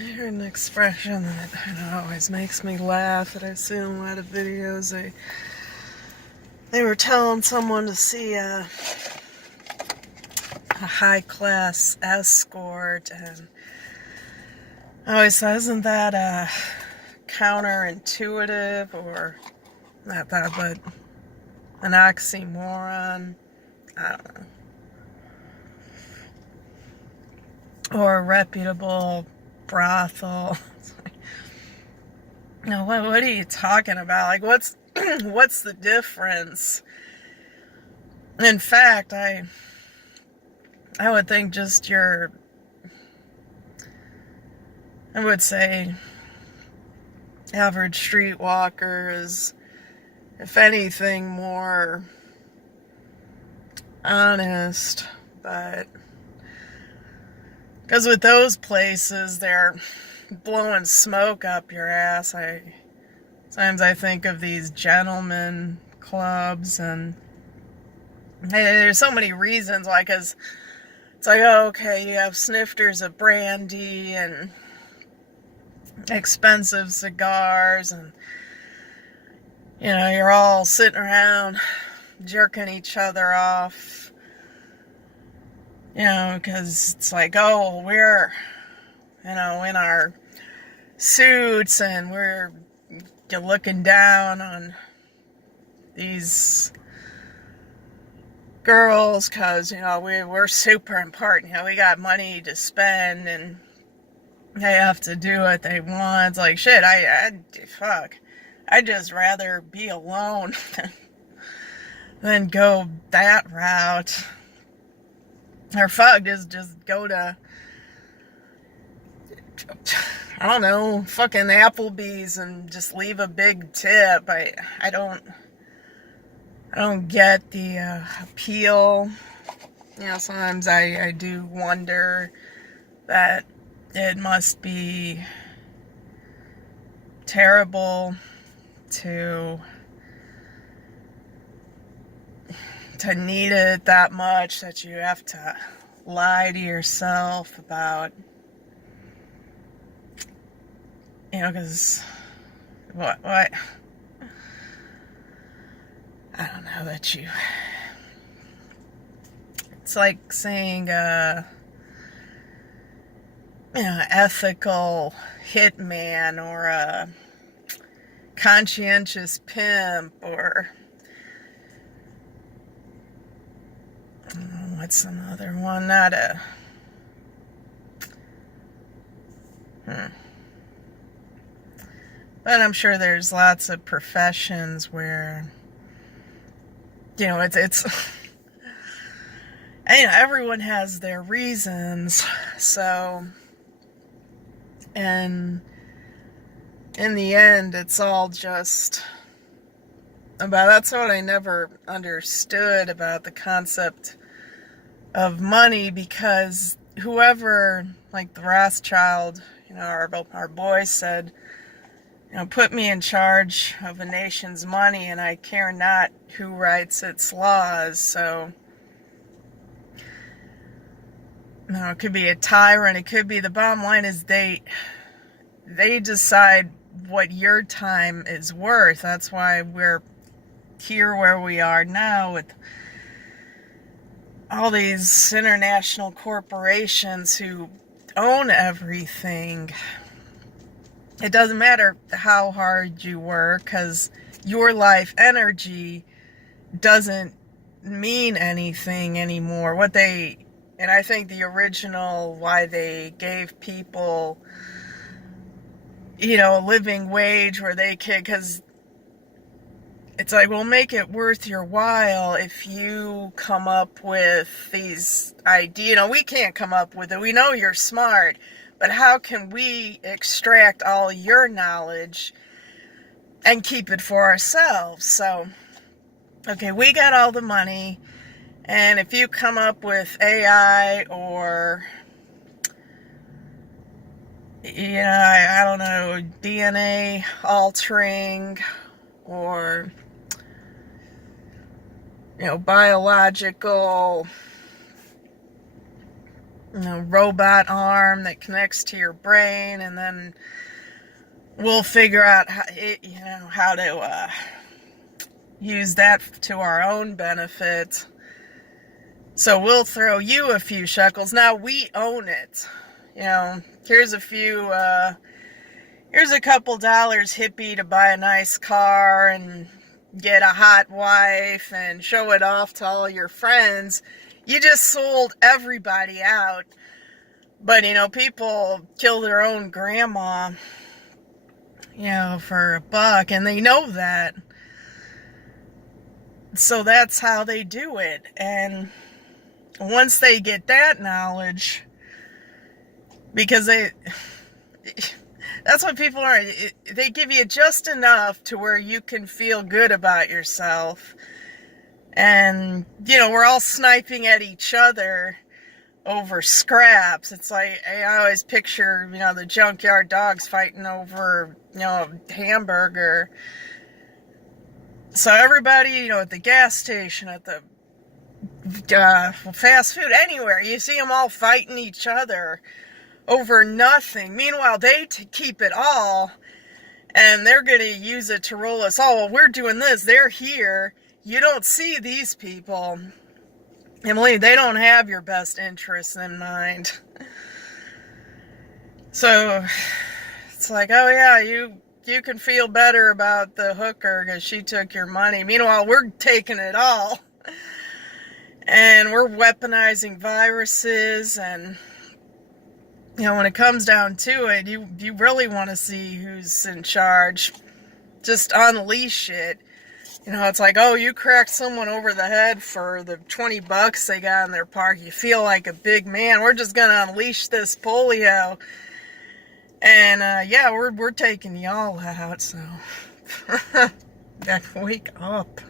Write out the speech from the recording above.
I heard an expression that always makes me laugh that I see in a lot of videos. They were telling someone to see a high class escort, and I always thought, isn't that counterintuitive, or not that, but an oxymoron? I don't know. Or a reputable brothel. No, what are you talking about? Like, what's what's the difference? In fact, I would think just I would say average streetwalker is, if anything, more honest. But because with those places, they're blowing smoke up your ass. Sometimes I think of these gentlemen clubs, and there's so many reasons why. Because it's like, oh, okay, you have snifters of brandy and expensive cigars, and you're all sitting around jerking each other off, because it's like, oh, we're in our suits, and we're looking down on these girls because we're super important. We got money to spend, and they have to do what they want. It's like, shit, I'd just rather be alone than go that route. Or fuck, just go to, I don't know, fucking Applebee's and just leave a big tip. I don't get the appeal. Sometimes I do wonder that it must be terrible to need it that much that you have to lie to yourself about, because what I don't know, that it's like saying ethical hitman, or a conscientious pimp, or what's another one? Not a But I'm sure there's lots of professions where it's everyone has their reasons. So, and in the end, it's all just about, that's what I never understood about the concept of money, because whoever, like the Rothschild, our boy said, put me in charge of a nation's money and I care not who writes its laws. So, it could be a tyrant, it could be, the bottom line is they decide what your time is worth. That's why we're here where we are now, with all these international corporations who own everything. It doesn't matter how hard you work, because your life energy doesn't mean anything anymore. And I think the original why they gave people, a living wage where they could, because it's like, well, make it worth your while. If you come up with these ideas, we can't come up with it. We know you're smart, but how can we extract all your knowledge and keep it for ourselves? So, okay, we got all the money, and if you come up with AI, or I don't know, DNA altering, or biological robot arm that connects to your brain, and then we'll figure out how to use that to our own benefit. So we'll throw you a few shekels. Now we own it. Here's here's a couple dollars, hippie, to buy a nice car and get a hot wife and show it off to all your friends. You just sold everybody out. But, people kill their own grandma, for $1, and they know that. So that's how they do it. And once they get that knowledge, because that's what people are, they give you just enough to where you can feel good about yourself. And, we're all sniping at each other over scraps. It's like, I always picture, the junkyard dogs fighting over, a hamburger. So everybody, at the gas station, at the fast food, anywhere, you see them all fighting each other over nothing. Meanwhile, they keep it all, and they're going to use it to roll us all. Well, we're doing this. They're here. You don't see these people. Emily, they don't have your best interests in mind. So it's like, oh yeah, you can feel better about the hooker because she took your money. Meanwhile, we're taking it all. And we're weaponizing viruses. And, when it comes down to it, you really want to see who's in charge. Just unleash it. It's like, oh, you cracked someone over the head for the $20 they got in their park. You feel like a big man. We're just going to unleash this polio. And, we're taking y'all out, so. Wake up.